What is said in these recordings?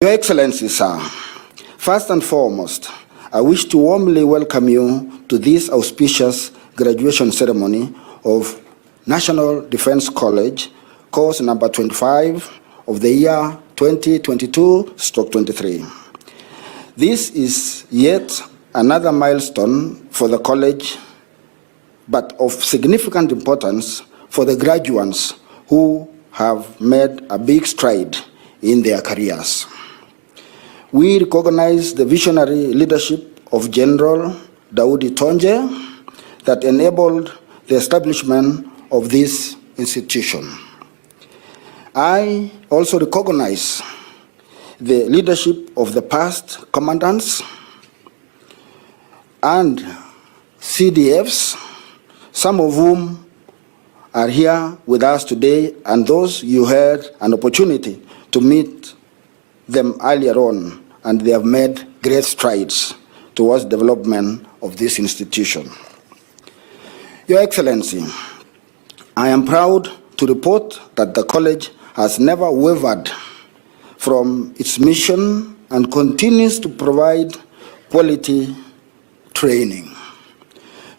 Your Excellency, sir, first and foremost, I wish to warmly welcome you to this auspicious graduation ceremony of National Defense College, course number 25 of the year 2022/23. This is yet another milestone for the college, but of significant importance for the graduates who have made a big stride in their careers. We recognize the visionary leadership of General Daudi Tonje that enabled the establishment of this institution. I also recognize the leadership of the past commandants and CDFs, some of whom are here with us today, and those you had an opportunity to meet them earlier on, and they have made great strides towards development of this institution. Your Excellency, I am proud to report that the college has never wavered from its mission and continues to provide quality training.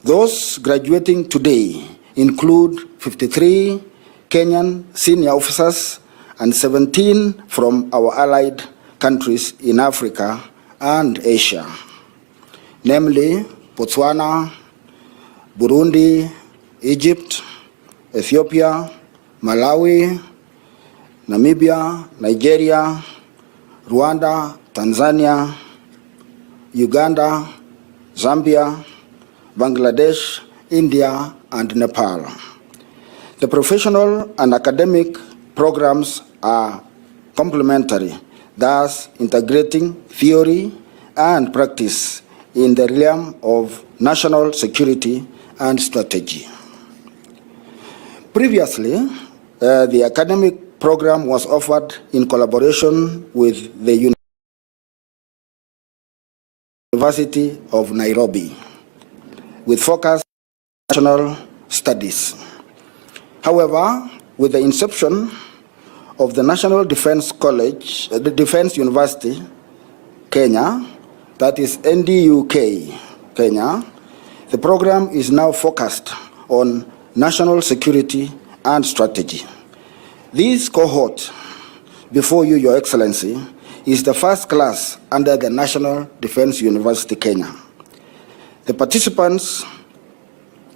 Those graduating today include 53 Kenyan senior officers and 17 from our allied countries in Africa and Asia, namely Botswana, Burundi, Egypt, Ethiopia, Malawi, Namibia, Nigeria, Rwanda, Tanzania, Uganda, Zambia, Bangladesh, India, and Nepal. The professional and academic programs are complementary, thus integrating theory and practice in the realm of national security and strategy. Previously, the academic program was offered in collaboration with the University of Nairobi, with focus on national studies. However, with the inception of the National Defense College, the Defense University, Kenya, that is NDUK, Kenya, the program is now focused on national security and strategy. This cohort before you, Your Excellency, is the first class under the National Defense University, Kenya. The participants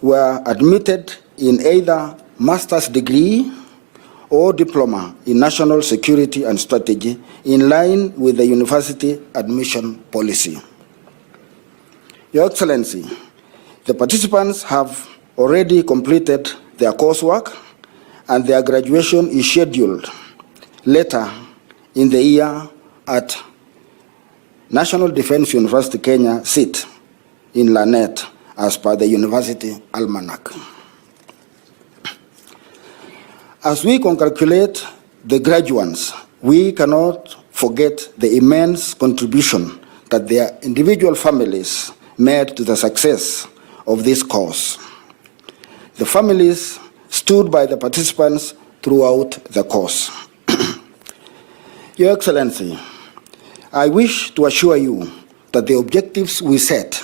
were admitted in either master's degree or diploma in national security and strategy in line with the university admission policy. Your Excellency, the participants have already completed their coursework and their graduation is scheduled later in the year at National Defense University Kenya SIT in Lanet as per the University Almanac. As we congratulate the graduates, we cannot forget the immense contribution that their individual families made to the success of this course. The families stood by the participants throughout the course. Your Excellency, I wish to assure you that the objectives we set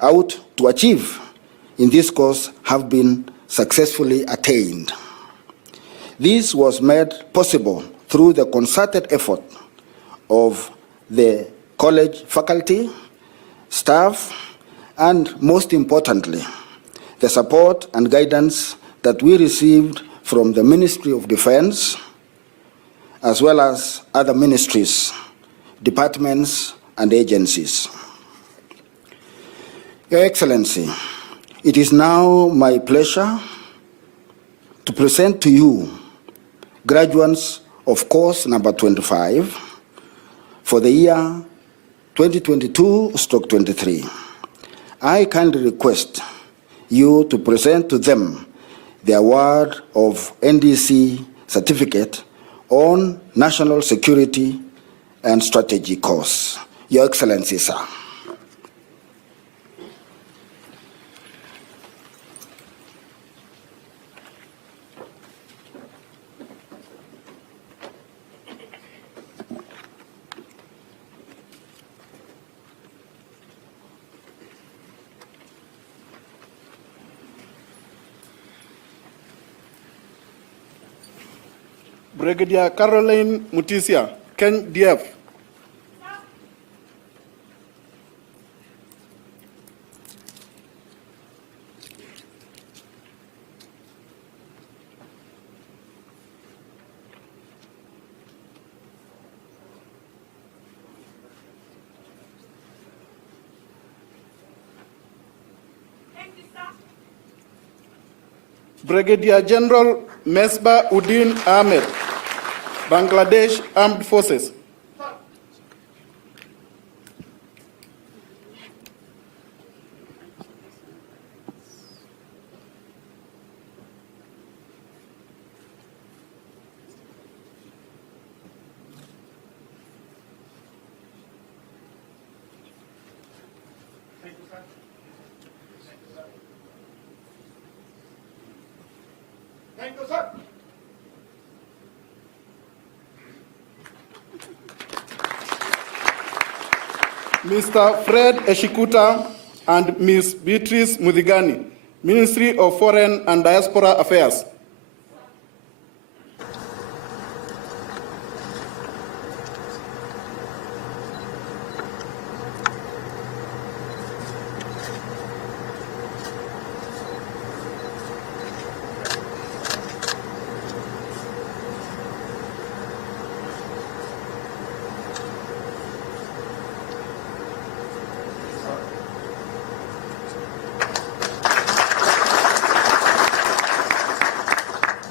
out to achieve in this course have been successfully attained. This was made possible through the concerted effort of the college faculty, staff, and most importantly, the support and guidance that we received from the Ministry of Defense, as well as other ministries, departments, and agencies. Your Excellency, it is now my pleasure to present to you graduates of course number 25 for the year 2022/23. I kindly request you to present to them the award of NDC certificate on national security and strategy course. Your Excellency, sir. Brigadier Caroline Mutisia, Ken DF. Brigadier General Mesbah Uddin Ahmed, Bangladesh Armed Forces. Thank you, sir. Mr. Fred Eshikuta and Ms. Beatrice Muthigani, Ministry of Foreign and Diaspora Affairs.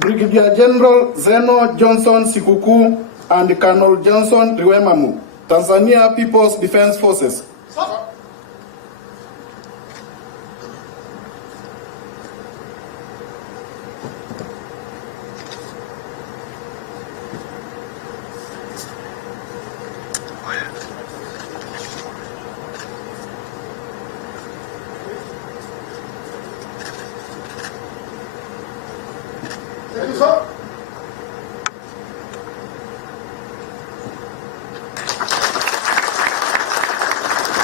Brigadier General Zeno Johnson Sikuku and Colonel Johnson Riwemamu, Tanzania People's Defense Forces. Sir. Thank you, sir.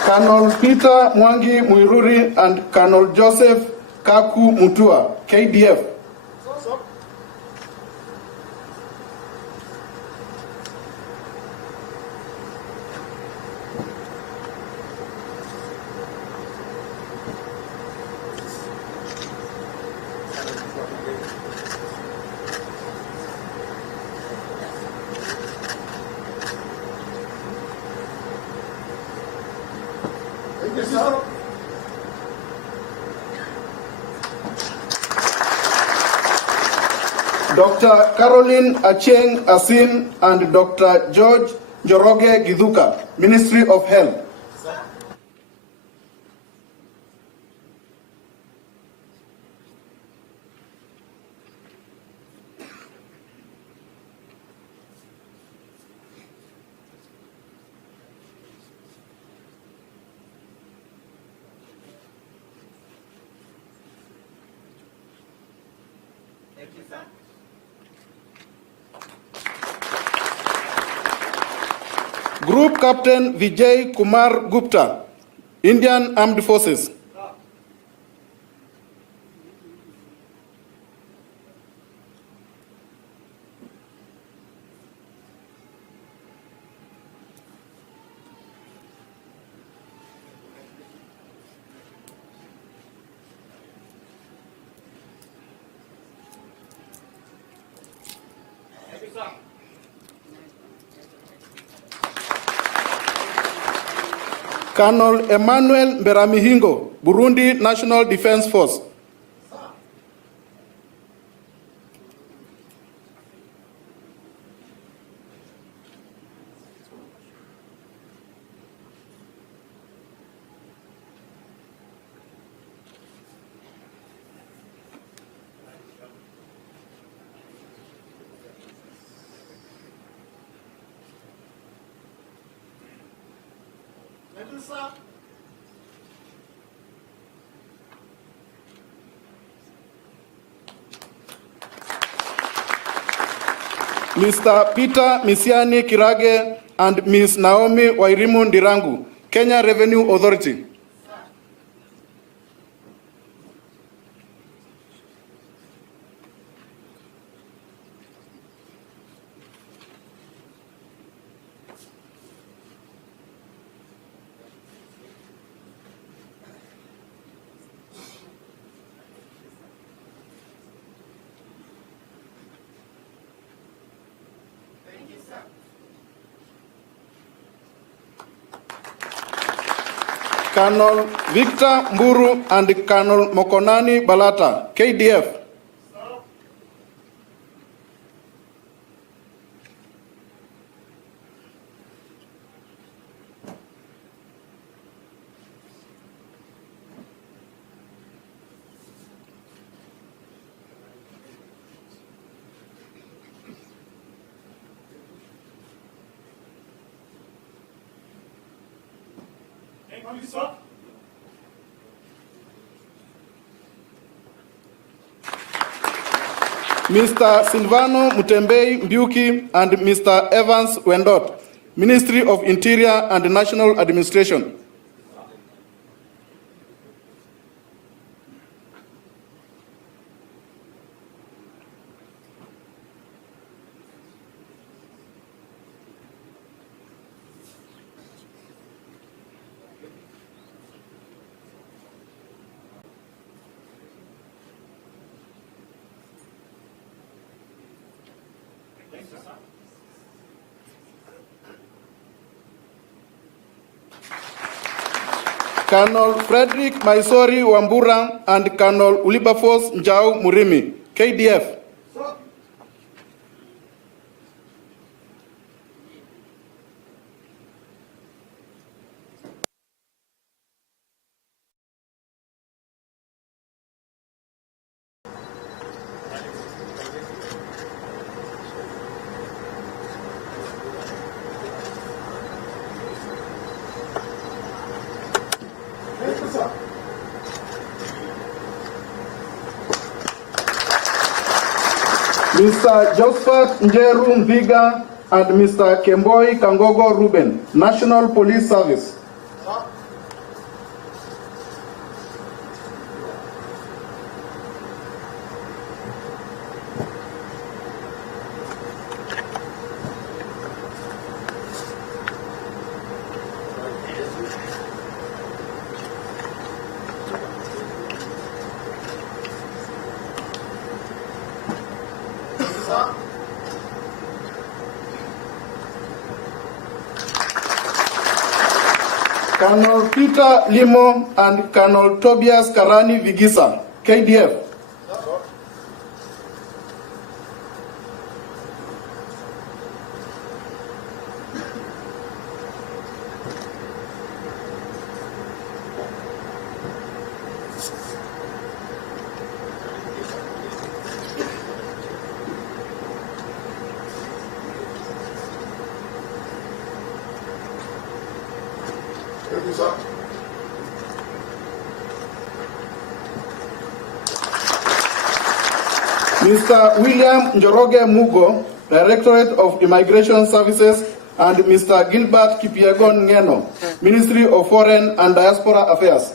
Colonel Peter Mwangi Muiruri and Colonel Joseph Kaku Mutua, KDF. Sir. Thank you, sir. Dr. Caroline Acheng Asin and Dr. George Njoroge Githuka, Ministry of Health. Group Captain Vijay Kumar Gupta, Indian Armed Forces. Colonel Emmanuel Beramihingo, Burundi National Defense Force. Thank you, sir. Mr. Peter Misiani Kirage and Ms. Naomi Wairimu Ndirangu, Kenya Revenue Authority. Colonel Victor Mburu and Colonel Mokonani Balata, KDF. Mr. Silvano Mutembei Mbiuki and Mr. Evans Wendot, Ministry of Interior and National Administration. Colonel Frederick Maisori Wambura and Colonel Wilberforce Njau Murimi, KDF. Mr. Josephat Njeru Mviga and Mr. Kemboi Kangogo Ruben, National Police Service. Colonel Peter Limo and Colonel Tobias Karani Vigisa, KDF. Mr. William Njoroge Mugo, Directorate of Immigration Services, and Mr. Gilbert Kipiegon Ngeno, Ministry of Foreign and Diaspora Affairs.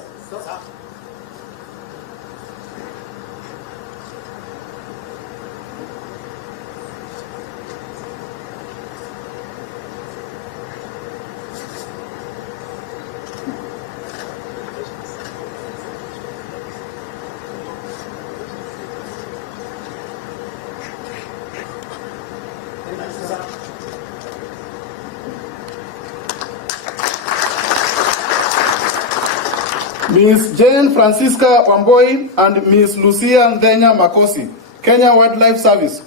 Ms. Jane Francisca Wamboi and Ms. Lucia Ndenya Makosi, Kenya Wildlife Service.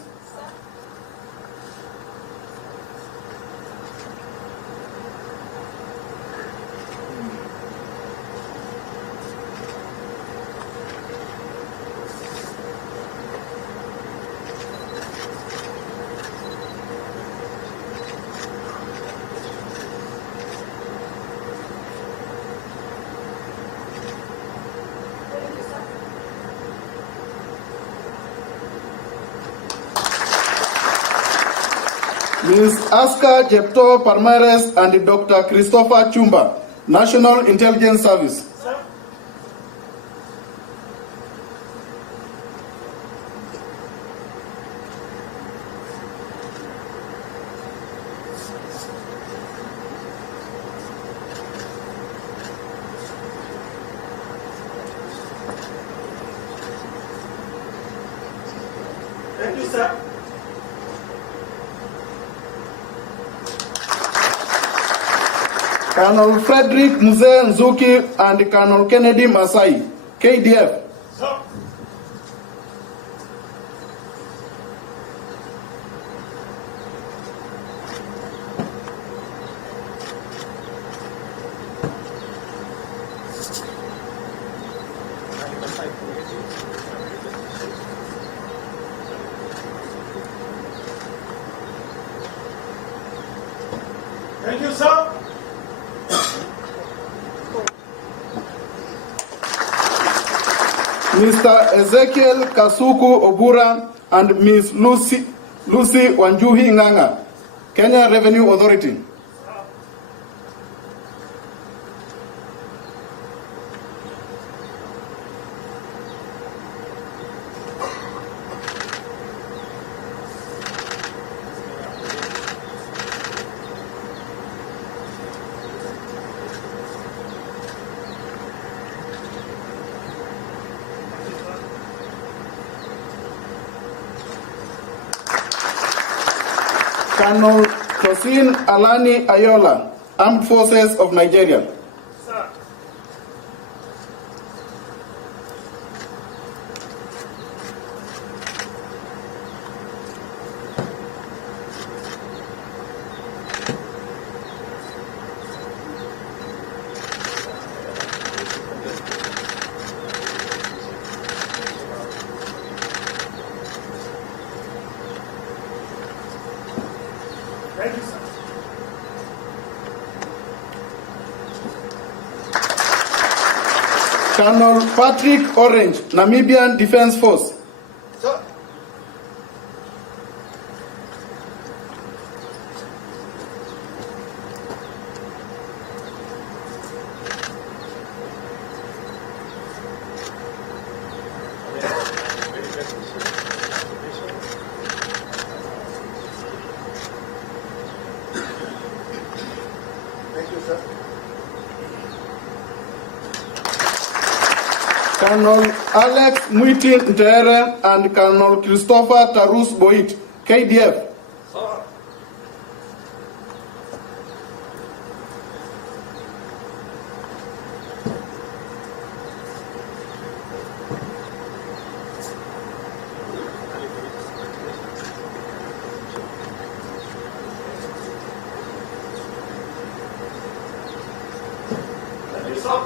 Ms. Aska Jepto Parmares and Dr. Christopher Chumba, National Intelligence Service. Thank you, sir. Colonel Frederick Mzee Nzuki and Colonel Kennedy Masai, KDF. Sir. Thank you, sir. Mr. Ezekiel Kasuku Obura and Ms. Lucy Wanjuhi Nganga, Kenya Revenue Authority. Colonel Tosin Alani Ayola, Armed Forces of Nigeria. Sir. Thank you, sir. Colonel Patrick Orange, Namibian Defense Force. Sir. Thank you, sir. Colonel Alex Muitin Ntere and Colonel Christopher Tarus Boit, KDF. Sir. Thank you, sir.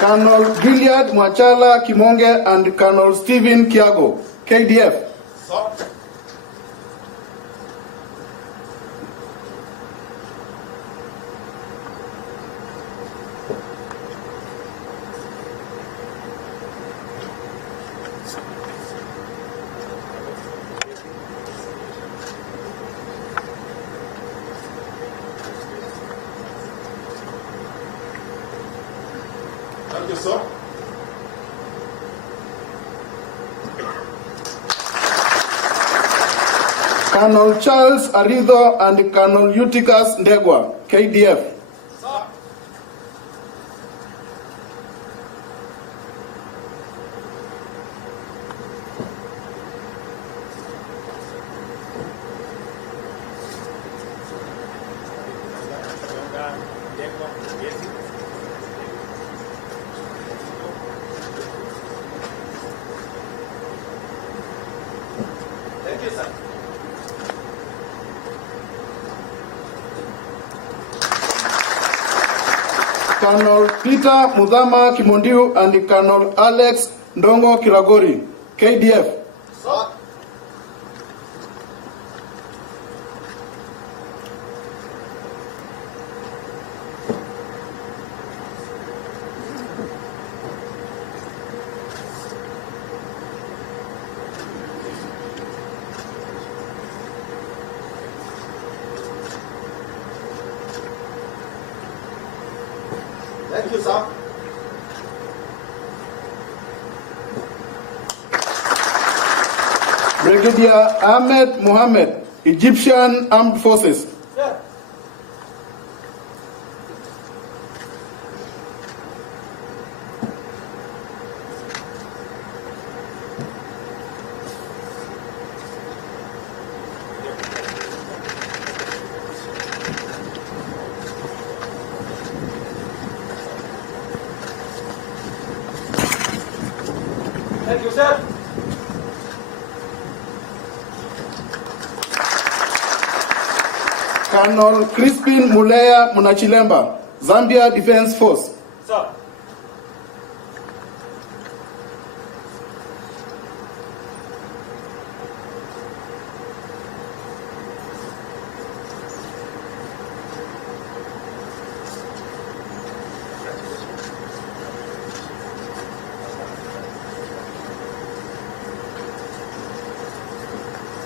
Colonel Gilead Mwachala Kimonge and Colonel Stephen Kiago, KDF. Sir. Thank you, sir. Colonel Charles Arido and Colonel Eutychus Ndegwa, KDF. Sir. Thank you, sir. Colonel Peter Mudhama Kimondiu and Colonel Alex Ndongo Kiragori, KDF. Sir. Thank you, sir. Brigadier Ahmed Mohammed, Egyptian Armed Forces. Yeah. Thank you, sir. Colonel Crispin Mulea Munachilemba, Zambia Defense Force. Sir.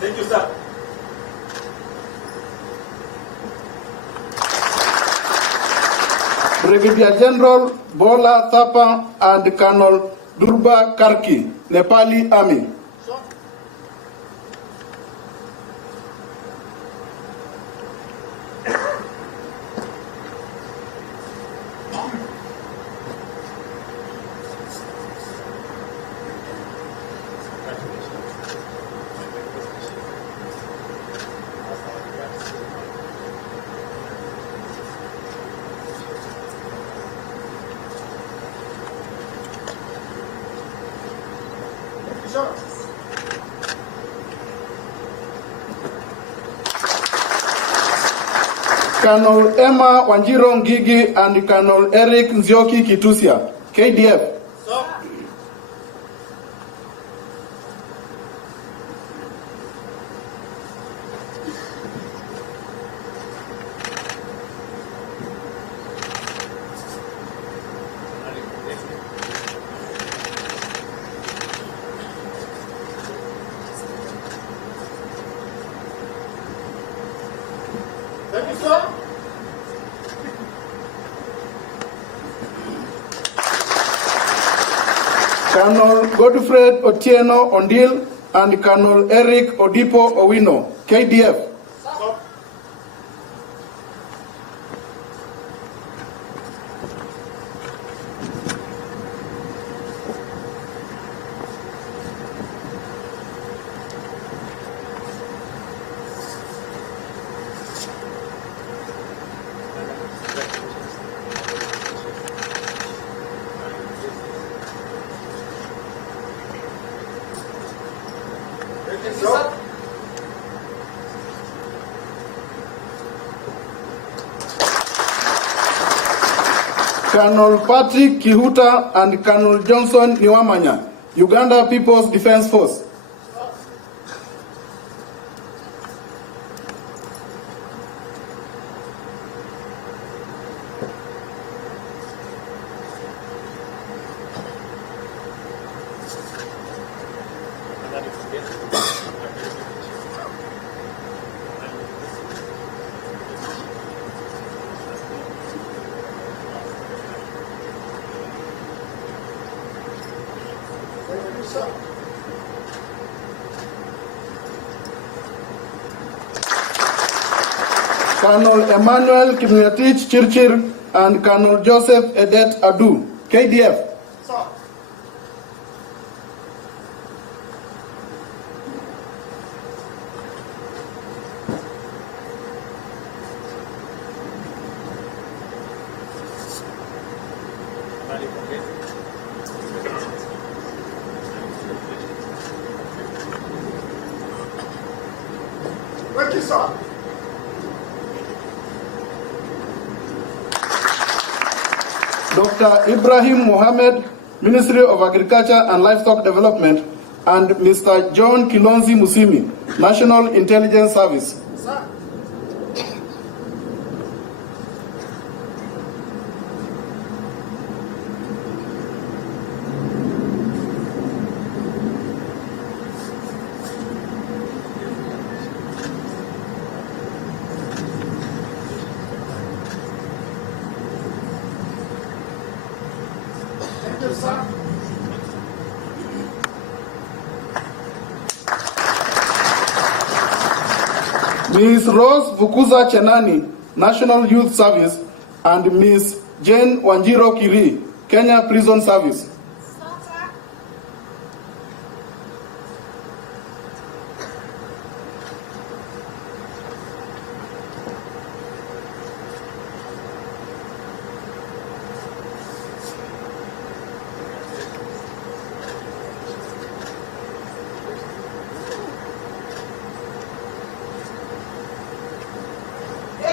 Thank you, sir. Brigadier General Bola Thapa and Colonel Durba Karki, Nepali Army. Colonel Emma Wanjiro Ngigi and Colonel Eric Nzioki Kitusia, KDF. Thank you, sir. Colonel Godfred Otieno Ondil and Colonel Eric Odipo Owino, KDF. Thank you, sir. Colonel Patrick Kihuta and Colonel Johnson Niwamanya, Uganda People's Defense Force. Colonel Emmanuel Kimnatich Chirchir and Colonel Joseph Edet Adu, KDF. Thank you, sir. Dr. Ibrahim Mohammed, Ministry of Agriculture and Livestock Development, and Mr. John Kilonzi Musimi, National Intelligence Service. Sir. Thank you, sir. Ms. Rose Vukuza Chenani, National Youth Service, and Ms. Jane Wanjiro Kiri, Kenya Prison Service.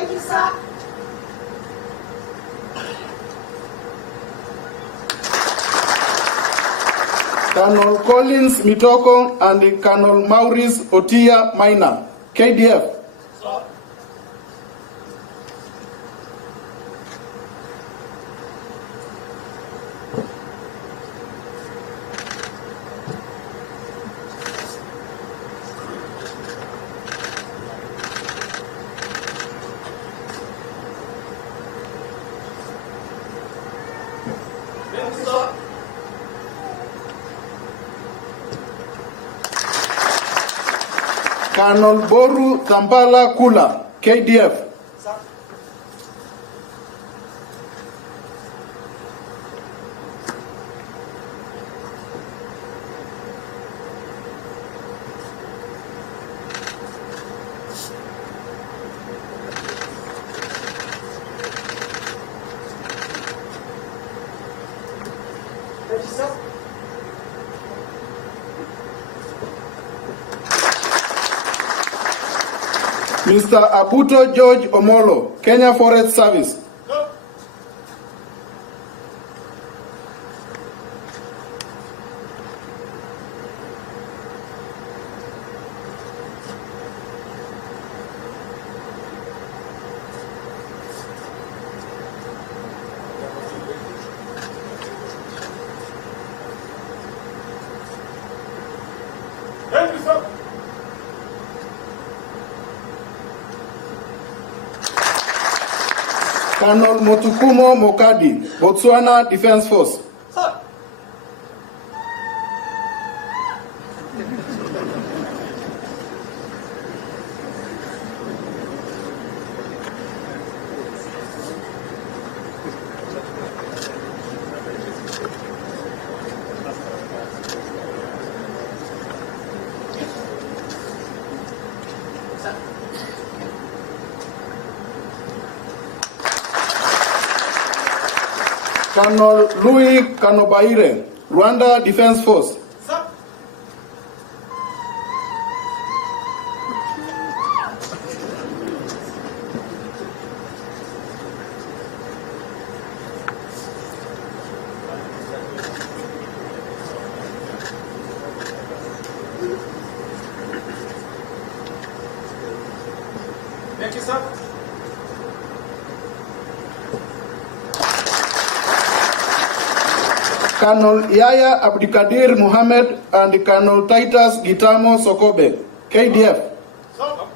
Thank you, sir. Colonel Collins Mitoko and Colonel Maurice Otia Maina, KDF. Sir. Thank you, sir. Colonel Boru Tampala Kula, KDF. Sir. Thank you, sir. Mr. Abuto George Omolo, Kenya Forest Service. No. Thank you, sir. Colonel Motukumo Mokadi, Botswana Defense Force. Sir. Colonel Louis Kanobaire, Rwanda Defense Force. Sir. Thank you, sir. Colonel Yaya Abdikadir Mohammed and Colonel Titus Gitamo Sokobe, KDF. Sir.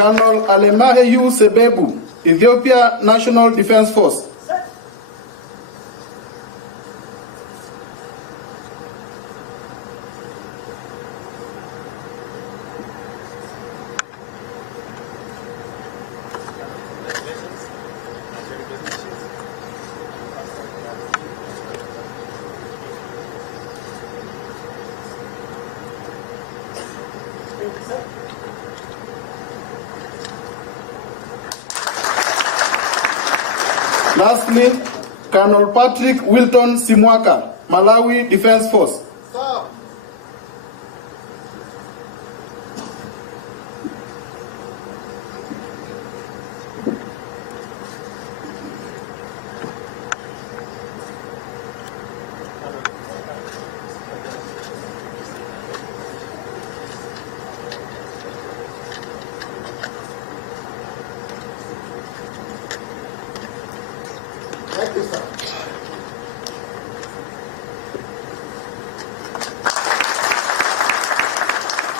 Colonel Alemaheyu Sebebu, Ethiopia National Defense Force. Sir. Thank you, sir. Lastly, Colonel Patrick Wilton Simwaka, Malawi Defense Force. Sir. Thank you, sir.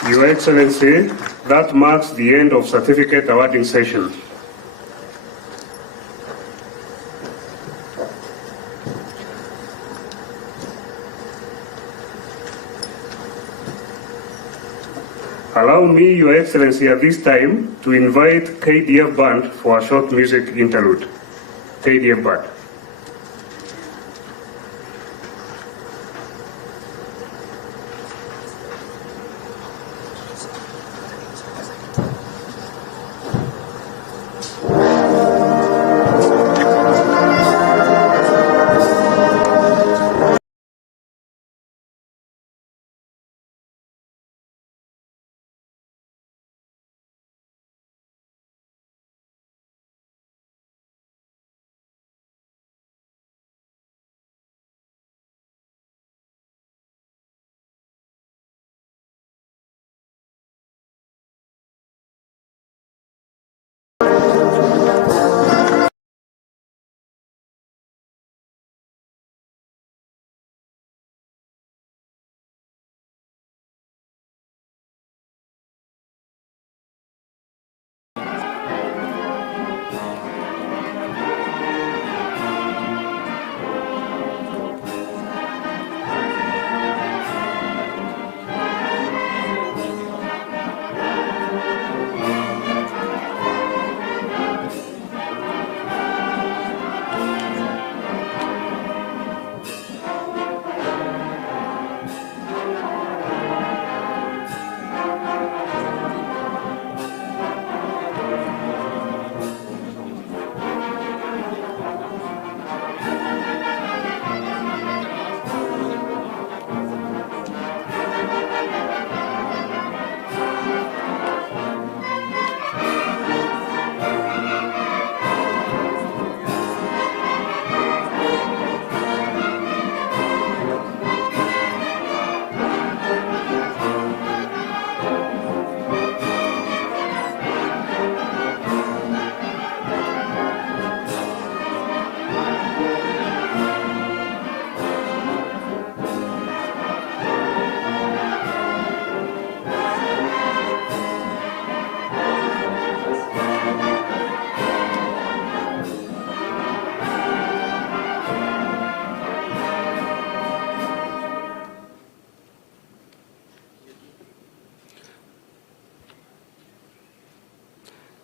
Your Excellency, that marks the end of certificate awarding session. Allow Allow me, Your Excellency, at this time to invite KDF Band for a short music interlude. KDF Band.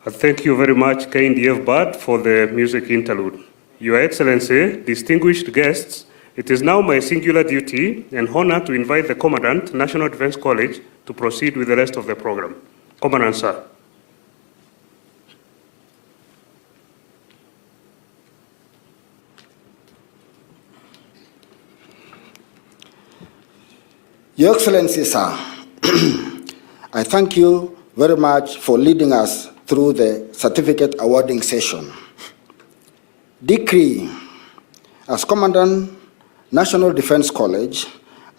Thank you very much, KDF Band, for the music interlude. Your Excellency, distinguished guests, it is now my singular duty and honor to invite the Commandant, National Defense College, to proceed with the rest of the program. Commandant, sir. Your Excellency, sir, I thank you very much for leading us through the certificate awarding session. Decree. As Commandant, National Defense College,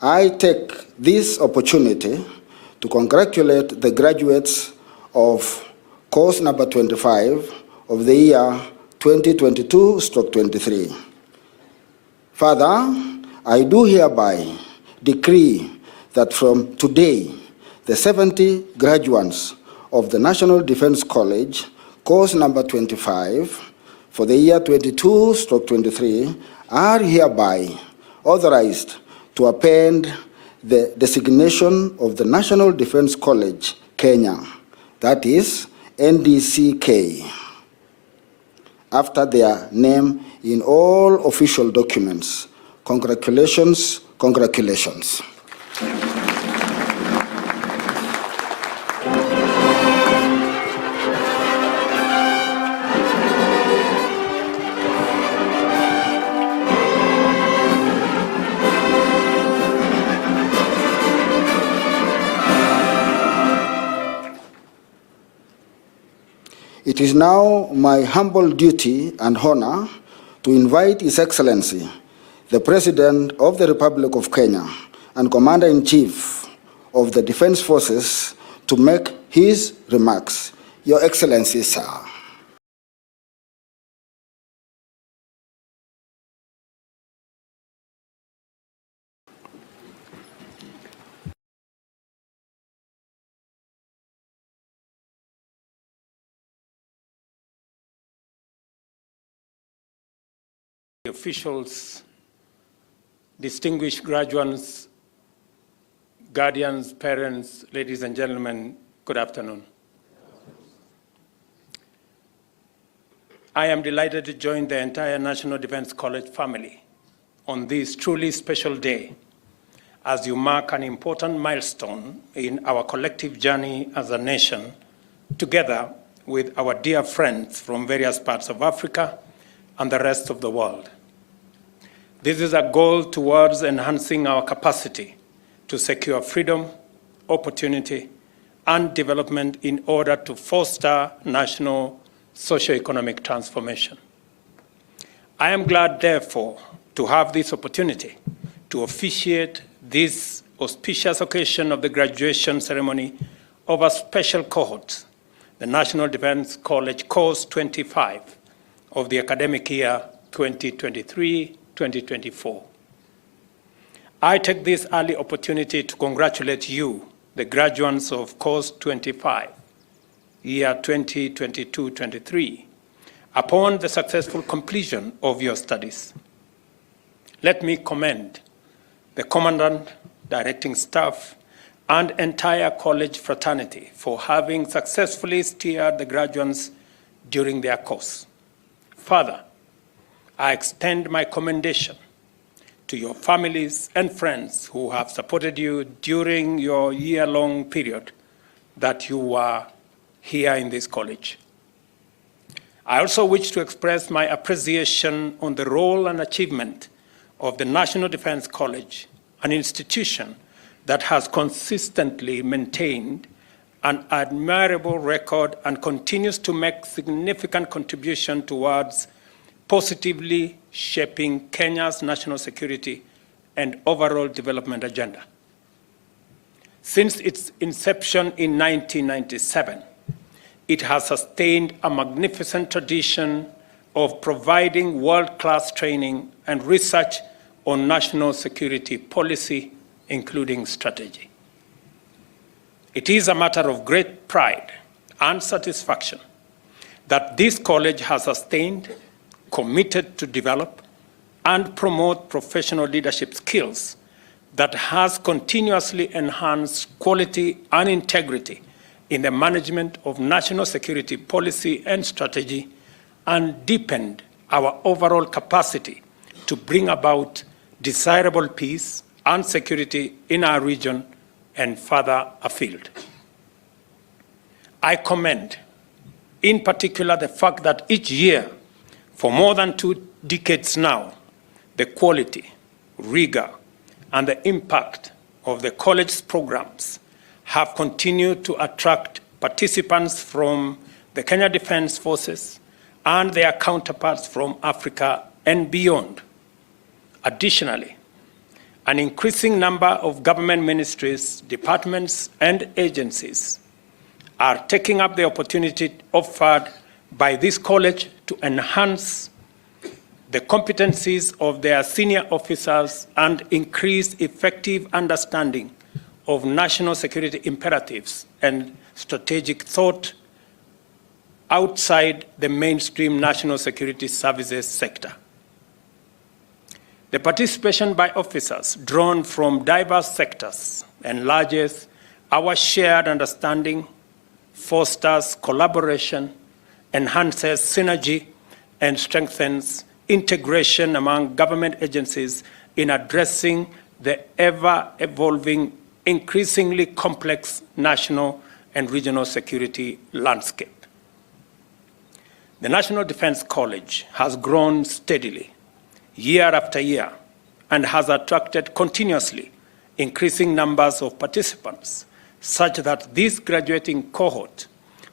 I take this opportunity to congratulate the graduates of course number 25 of the year 2022/23. Further, I do hereby decree that from today, the 70 graduates of the National Defense College, course number 25, for the year 22/23, are hereby authorized to append the designation of the National Defense College, Kenya, that is NDCK, after their name in all official documents. Congratulations, congratulations. It is now my humble duty and honor to invite His Excellency, the President of the Republic of Kenya and Commander-in-Chief of the Defense Forces, to make his remarks. Your Excellency, sir. Officials, distinguished graduates, guardians, parents, ladies and gentlemen, Good afternoon. I am delighted to join the entire National Defense College family on this truly special day as you mark an important milestone in our collective journey as a nation, together with our dear friends from various parts of Africa and the rest of the world. This is a goal towards enhancing our capacity to secure freedom, opportunity, and development in order to foster national socio-economic transformation. I am glad, therefore, to have this opportunity to officiate this auspicious occasion of the graduation ceremony of a special cohort, the National Defense College Course 25 of the academic year 2023-2024. I take this early opportunity to congratulate you, the graduates of Course 25, year 2022-23, upon the successful completion of your studies. Let me commend the Commandant, directing staff, and entire college fraternity for having successfully steered the graduates during their course. Further, I extend my commendation to your families and friends who have supported you during your year-long period that you were here in this college. I also wish to express my appreciation on the role and achievement of the National Defense College, an institution that has consistently maintained an admirable record and continues to make significant contribution towards positively shaping Kenya's national security and overall development agenda. Since its inception in 1997, it has sustained a magnificent tradition of providing world-class training and research on national security policy, including strategy. It is a matter of great pride and satisfaction that this college has sustained, committed to develop, and promote professional leadership skills that has continuously enhanced quality and integrity in the management of national security policy and strategy, and deepened our overall capacity to bring about desirable peace and security in our region and further afield. I commend, in particular, the fact that each year, for more than 2 decades now, the quality, rigor, and the impact of the college's programs have continued to attract participants from the Kenya Defense Forces and their counterparts from Africa and beyond. Additionally, an increasing number of government ministries, departments, and agencies are taking up the opportunity offered by this college to enhance the competencies of their senior officers and increase effective understanding of national security imperatives and strategic thought outside the mainstream national security services sector. The participation by officers drawn from diverse sectors enlarges our shared understanding, fosters collaboration, enhances synergy, and strengthens integration among government agencies in addressing the ever-evolving, increasingly complex national and regional security landscape. The National Defense College has grown steadily, year after year, and has attracted continuously increasing numbers of participants, such that this graduating cohort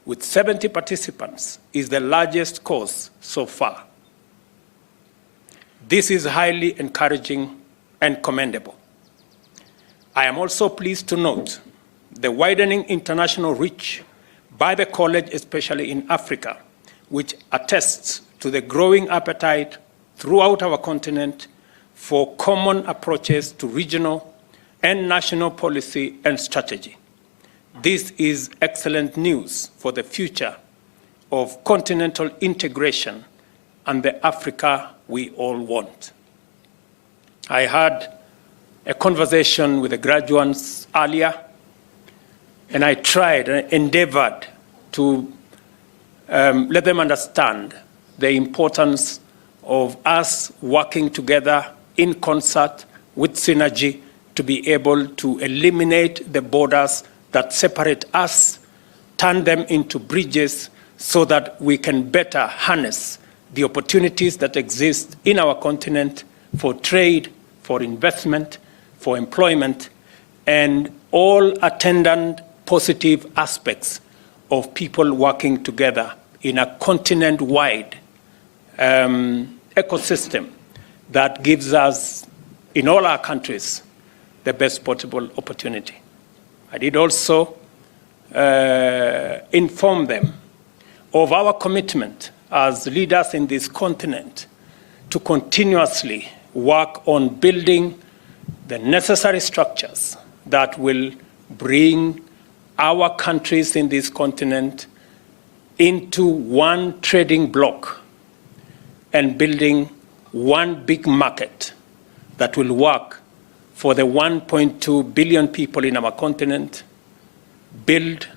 with 70 participants is the largest course so far. This is highly encouraging and commendable. I am also pleased to note the widening international reach by the college, especially in Africa, which attests to the growing appetite throughout our continent for common approaches to regional and national policy and strategy. This is excellent news for the future of continental integration and the Africa we all want. I had a conversation with the graduates earlier, And I tried and endeavored to let them understand the importance of us working together in concert with synergy to be able to eliminate the borders that separate us, turn them into bridges so that we can better harness the opportunities that exist in our continent for trade, for investment, for employment, and all attendant positive aspects of people working together in a continent-wide ecosystem that gives us, in all our countries, the best possible opportunity. I did also inform them of our commitment as leaders in this continent to continuously work on building the necessary structures that will bring our countries in this continent into one trading bloc and building one big market that will work for the 1.2 billion people in our continent, build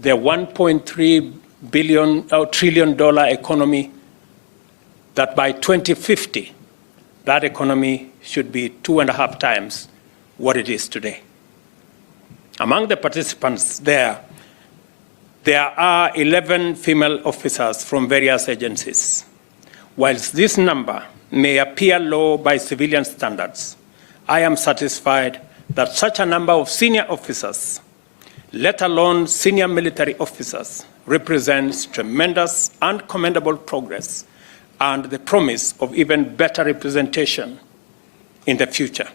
the $1.3 trillion economy that by 2050, that economy should be 2.5 times what it is today. Among the participants there are 11 female officers from various agencies. Whilst this number may appear low by civilian standards, I am satisfied that such a number of senior officers, let alone senior military officers, represents tremendous and commendable progress and the promise of even better representation in the future.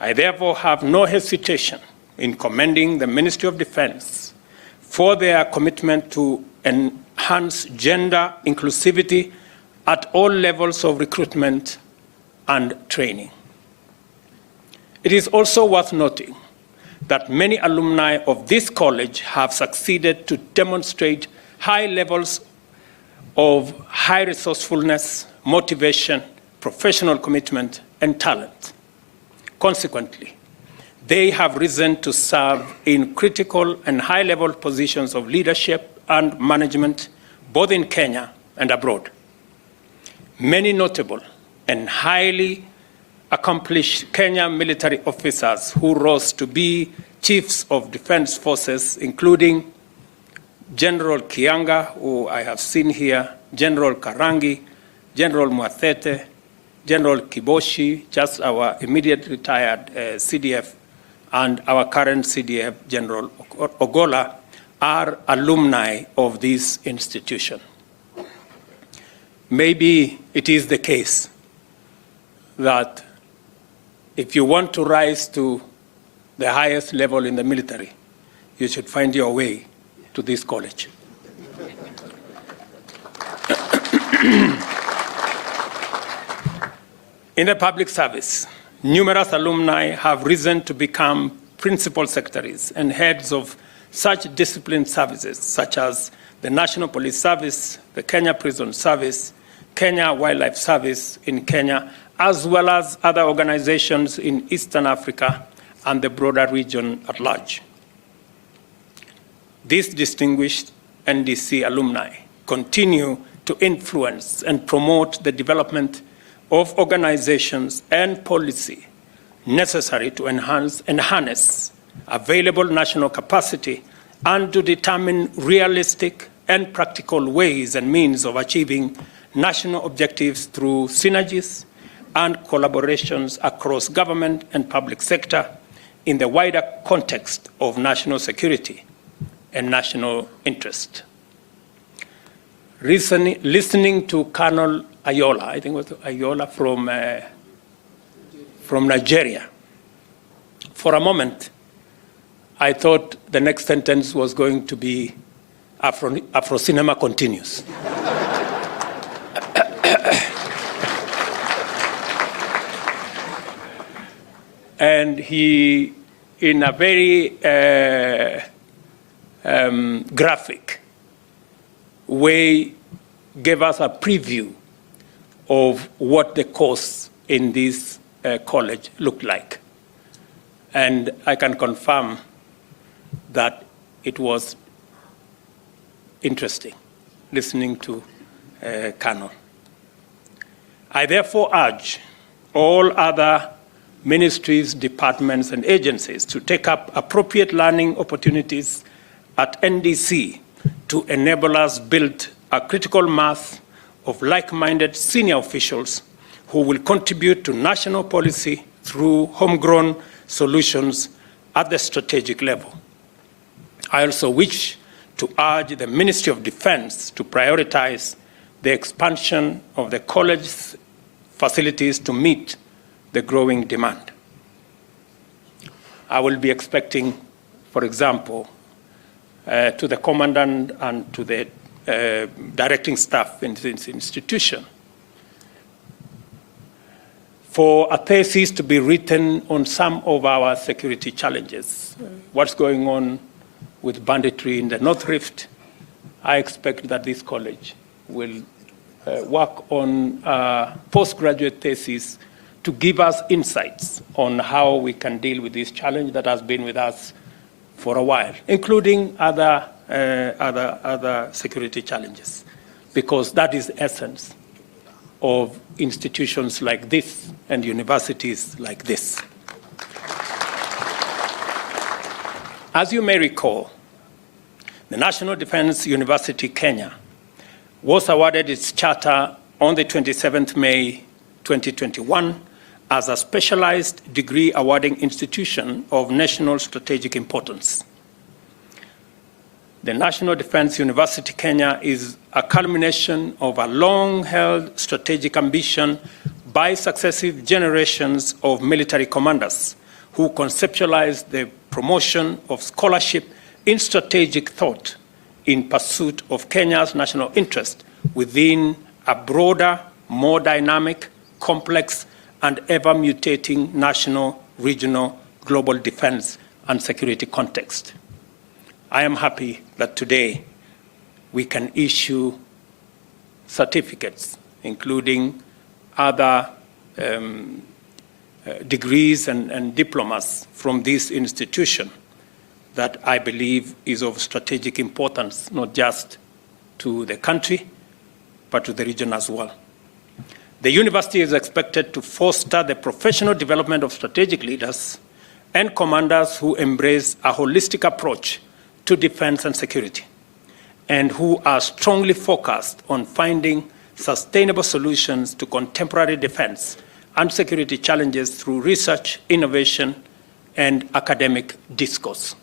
I therefore have no hesitation in commending the Ministry of Defense for their commitment to enhance gender inclusivity at all levels of recruitment and training. It is also worth noting that many alumni of this college have succeeded to demonstrate high levels of high resourcefulness, motivation, professional commitment, and talent. Consequently, they have risen to serve in critical and high-level positions of leadership and management, both in Kenya and abroad. Many notable and highly accomplished Kenyan military officers who rose to be chiefs of defense forces, including General Kianga, who I have seen here, General Karangi, General Mwatete, General Kiboshi, just our immediate retired CDF, and our current CDF, General Ogola, are alumni of this institution. Maybe it is the case that if you want to rise to the highest level in the military, you should find your way to this college. In the public service, numerous alumni have risen to become principal secretaries and heads of such disciplined services, such as the National Police Service, the Kenya Prison Service, Kenya Wildlife Service in Kenya, as well as other organizations in Eastern Africa and the broader region at large. These distinguished NDC alumni continue to influence and promote the development of organizations and policy necessary to enhance and harness available national capacity and to determine realistic and practical ways and means of achieving national objectives through synergies and collaborations across government and public sector in the wider context of national security and national interest. Listening to Colonel Ayola, I think it was Ayola from Nigeria, for a moment, I thought the next sentence was going to be Afro cinema continues. And he, in a very graphic way, gave us a preview of what the course in this college looked like. And I can confirm that it was interesting listening to Colonel. I therefore urge all other ministries, departments, and agencies to take up appropriate learning opportunities at NDC to enable us build a critical mass of like-minded senior officials who will contribute to national policy through homegrown solutions at the strategic level. I also wish to urge the Ministry of Defense to prioritize the expansion of the college facilities to meet the growing demand. I will be expecting, for example, to the commandant and to the directing staff in this institution, for a thesis to be written on some of our security challenges. What's going on with banditry in the North Rift? I expect that this college will work on postgraduate thesis to give us insights on how we can deal with this challenge that has been with us for a while, including other security challenges, because that is the essence of institutions like this and universities like this. As you may recall, the National Defense University Kenya was awarded its charter on the 27th May 2021 as a specialized degree awarding institution of national strategic importance. The National Defense University Kenya is a culmination of a long-held strategic ambition by successive generations of military commanders who conceptualized the promotion of scholarship in strategic thought in pursuit of Kenya's national interest within a broader, more dynamic, complex, and ever-mutating national, regional, global defense and security context. I am happy that today we can issue certificates, including other degrees and diplomas from this institution that I believe is of strategic importance, not just to the country, but to the region as well. The university is expected to foster the professional development of strategic leaders and commanders who embrace a holistic approach to defense and security, and who are strongly focused on finding sustainable solutions to contemporary defense and security challenges through research, innovation, and academic discourse.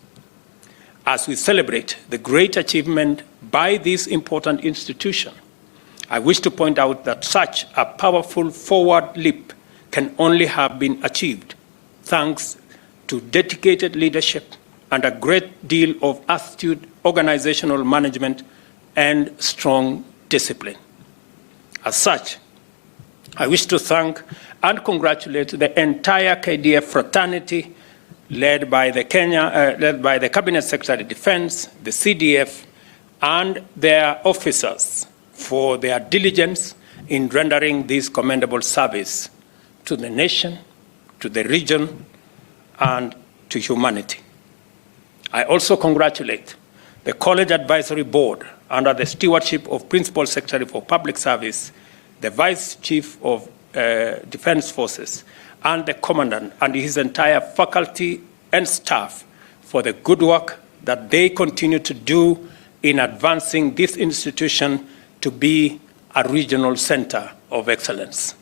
As we celebrate the great achievement by this important institution, I wish to point out that such a powerful forward leap can only have been achieved thanks to dedicated leadership and a great deal of astute organizational management and strong discipline. As such, I wish to thank and congratulate the entire KDF fraternity led by the Cabinet Secretary of Defense, the CDF, and their officers for their diligence in rendering this commendable service to the nation, to the region, and to humanity. I also congratulate the College Advisory Board under the stewardship of Principal Secretary for Public Service, the Vice Chief of Defense Forces, and the Commandant and his entire faculty and staff for the good work that they continue to do in advancing this institution to be a regional center of excellence.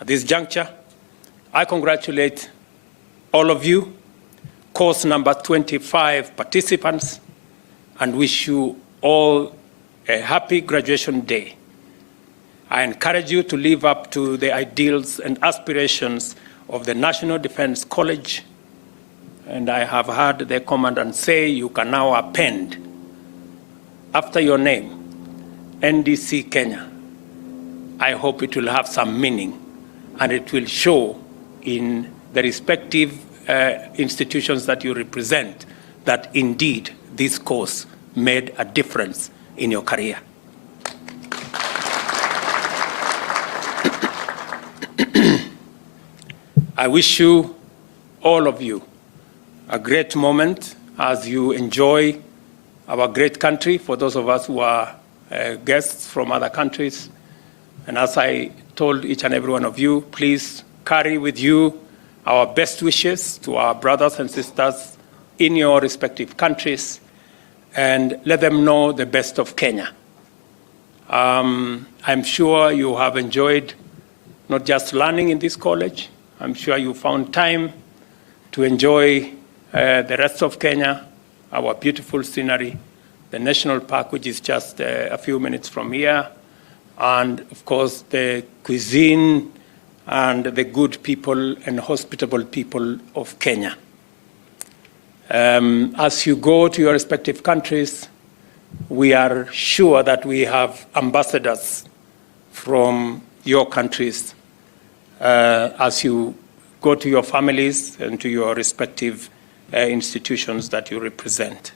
At this juncture, I congratulate all of you, course number 25 participants, and wish you all a happy graduation day. I encourage you to live up to the ideals and aspirations of the National Defense College, and I have heard the Commandant say you can now append after your name NDC Kenya. I hope it will have some meaning and it will show in the respective institutions that you represent that indeed this course made a difference in your career. I wish you, all of you, a great moment as you enjoy our great country, for those of us who are guests from other countries. And as I told each and every one of you, please carry with you our best wishes to our brothers and sisters in your respective countries, and let them know the best of Kenya. I'm sure you have enjoyed not just learning in this college. I'm sure you found time to enjoy the rest of Kenya, our beautiful scenery, the national park, which is just a few minutes from here, and of course the cuisine and the good people and hospitable people of Kenya. As you go to your respective countries, we are sure that we have ambassadors from your countries as you go to your families and to your respective institutions that you represent.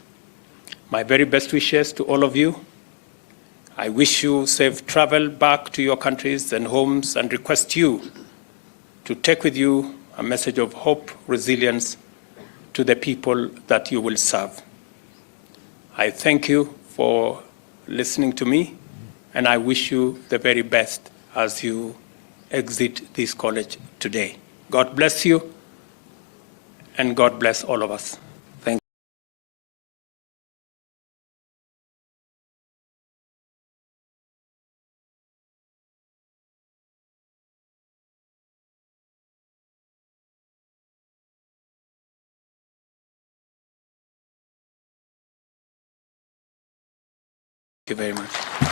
My very best wishes to all of you. I wish you safe travel back to your countries and homes, and request you to take with you a message of hope, resilience to the people that you will serve. I thank you for listening to me, and I wish you the very best as you exit this college today. God bless you, and God bless all of us. Thank you. Thank you very much.